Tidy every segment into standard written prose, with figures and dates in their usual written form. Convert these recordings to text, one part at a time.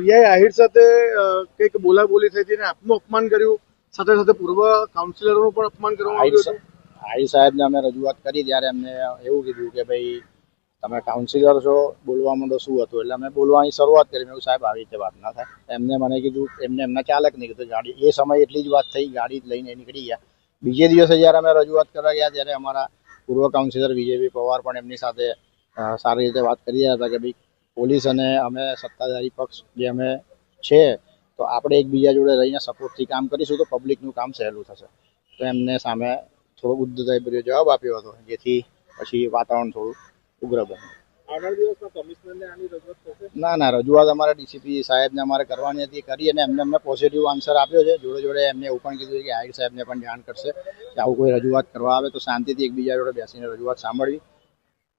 PI Ahir સાથે કંઈક બોલાબોલી થઈ હતી અને આપનું અપમાન કર્યું, સાથે સાથે પૂર્વ કાઉન્સિલરોનું પણ અપમાન કરવામાં આવ્યું હતું. આહિર સાહેબને અમે રજૂઆત કરી ત્યારે એમને એવું કીધું કે ભાઈ તમે કાઉન્સિલર છો, બોલવામાં તો શું હતું, એટલે અમે બોલવાની શરૂઆત કરી. મેં સાહેબ આવી રીતે વાત ના થાય. એમને મને કીધું, એમના ચાલકને કીધું ગાડી, એ સમયે એટલી જ વાત થઈ, ગાડી લઈને નીકળી ગયા. બીજે દિવસે જ્યારે અમે રજૂઆત કરવા ગયા ત્યારે અમારા પૂર્વ કાઉન્સિલર વિજયભાઈ પવાર પણ એમની સાથે સારી રીતે વાત કરી રહ્યા હતા કે ભાઈ પોલીસ અને અમે સત્તાધારી પક્ષ જે અમે છે, તો આપણે એકબીજા જોડે રહીને સપોર્ટથી કામ કરીશું તો પબ્લિકનું કામ સહેલું થશે. તો એમને સામે થોડો ઉદ્ધતાઈભર્યો જવાબ આપ્યો હતો, જેથી પછી વાતાવરણ થોડું ઉગ્ર બન્યું. ના, રજૂઆત અમારા ડીસીપી સાહેબને અમારે કરવાની હતી, કરી, અને એમને પોઝિટિવ આન્સર આપ્યો છે. જોડે જોડે એમને એવું પણ કીધું કે આહિર સાહેબને પણ જાણ કરશે કે આવું કોઈ રજૂઆત કરવા આવે તો શાંતિથી એકબીજા જોડે બેસીને રજૂઆત સાંભળવી.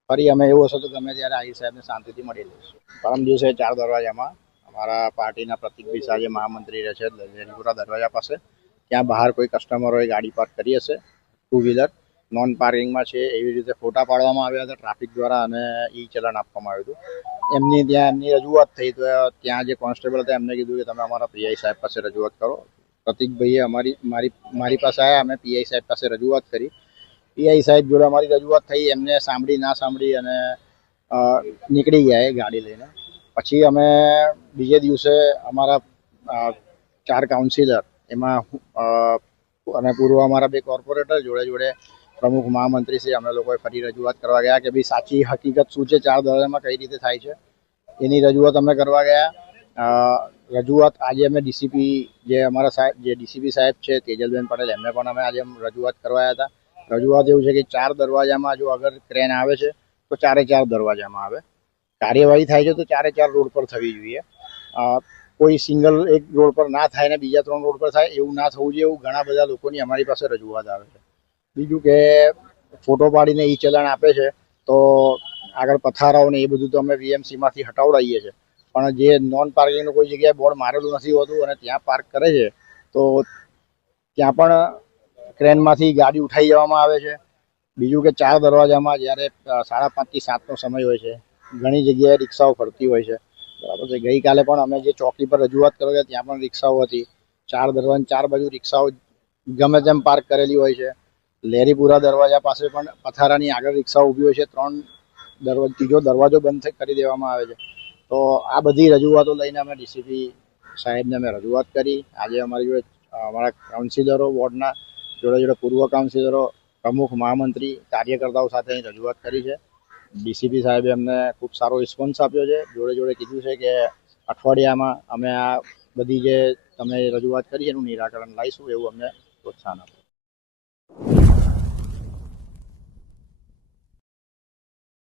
ફરી અમે એવું હશે તો ગમે ત્યારે આહિર સાહેબને શાંતિથી મળી લઈશું. પરમ દિવસે 4 દરવાજામાં અમારા પાર્ટીના પ્રતિકભાઈ શાહ જે મહામંત્રી રહે છે લેરીપુરા દરવાજા પાસે, ત્યાં બહાર કોઈ કસ્ટમરોએ ગાડી પાર્ક કરી હશે, 2 વ્હીલર નોન પાર્કિંગમાં છે, એવી રીતે ફોટા પાડવામાં આવ્યા હતા ટ્રાફિક દ્વારા અને ઈ ચલણ આપવામાં આવ્યું હતું. એમની રજૂઆત થઈ તો ત્યાં જે કોન્સ્ટેબલ હતા એમને કીધું કે તમે અમારા પીઆઈ સાહેબ પાસે રજૂઆત કરો. પ્રતિકભાઈએ મારી પાસે આવ્યા, અમે પીઆઈ સાહેબ પાસે રજૂઆત કરી. પીઆઈ સાહેબ જોડે અમારી રજૂઆત થઈ, એમને સાંભળી ના સાંભળી અને નીકળી ગયા એ ગાડી લઈને. પછી અમે બીજે દિવસે અમારા 4 કાઉન્સિલર, એમાં અને પૂર્વ અમારા 2 કોર્પોરેટર જોડે જોડે પ્રમુખ મહામંત્રી શ્રી, અમે લોકોએ ફરી રજૂઆત કરવા ગયા કે ભાઈ સાચી હકીકત શું છે, 4 દરવાજામાં કઈ રીતે થાય છે, એની રજૂઆત અમે કરવા ગયા. રજૂઆત આજે અમે ડીસીપી જે અમારા સાહેબ, જે ડીસીપી સાહેબ છે તેજલબેન પટેલ, એમને પણ અમે આજે રજૂઆત કરવાયા હતા. રજૂઆત એવું છે કે 4 દરવાજામાં જો અગર ક્રેન આવે છે તો 4 દરવાજામાં આવે. કાર્યવાહી થાય છે તો 4 રોડ પર થવી જોઈએ. કોઈ સિંગલ એક રોડ પર ના થાય ને બીજા 3 રોડ પર થાય, એવું ના થવું જોઈએ. એવું ઘણા બધા લોકોની અમારી પાસે રજૂઆત આવે છે. બીજું કે ફોટો પાડીને ઈ ચલણ આપે છે, તો આગળ પથારાઓ ને એ બધું તો અમે વીએમસીમાંથી હટાવડાવીએ છીએ, પણ જે નોન પાર્કિંગનું કોઈ જગ્યાએ બોર્ડ મારેલું નથી હોતું અને ત્યાં પાર્ક કરે છે તો ત્યાં પણ ક્રેનમાંથી ગાડી ઉઠાઈ જવામાં આવે છે. બીજું કે 4 દરવાજામાં જ્યારે 5:30 થી 7નો સમય હોય છે, ઘણી જગ્યાએ રિક્ષાઓ ફરતી હોય છે, બરાબર છે. ગઈકાલે પણ અમે જે ચોકી પર રજૂઆત કરવા ગયા ત્યાં પણ રિક્ષાઓ હતી. 4 દરવાજા 4 બાજુ રિક્ષાઓ ગમે તેમ પાર્ક કરેલી હોય છે. લેરીપુરા દરવાજા પાસે પણ પથારાની આગળ રિક્ષાઓ ઊભી હોય છે. 3 દરવાજો બંધ કરી દેવામાં આવે છે. તો આ બધી રજૂઆતો લઈને અમે ડીસીપી સાહેબને અમે રજૂઆત કરી. આજે અમારી જોડે અમારા કાઉન્સિલરો વોર્ડના જોડે જોડે પૂર્વ કાઉન્સિલરો, પ્રમુખ, મહામંત્રી, કાર્યકર્તાઓ સાથે રજૂઆત કરી છે. ડીસીપી સાહેબે અમને ખૂબ સારો રિસ્પોન્સ આપ્યો છે. જોડે જોડે કીધું છે કે અઠવાડિયામાં અમે આ બધી જે તમે રજૂઆત કરી એનું નિરાકરણ લાવીશું, એવું અમને પ્રોત્સાહન આપ્યું.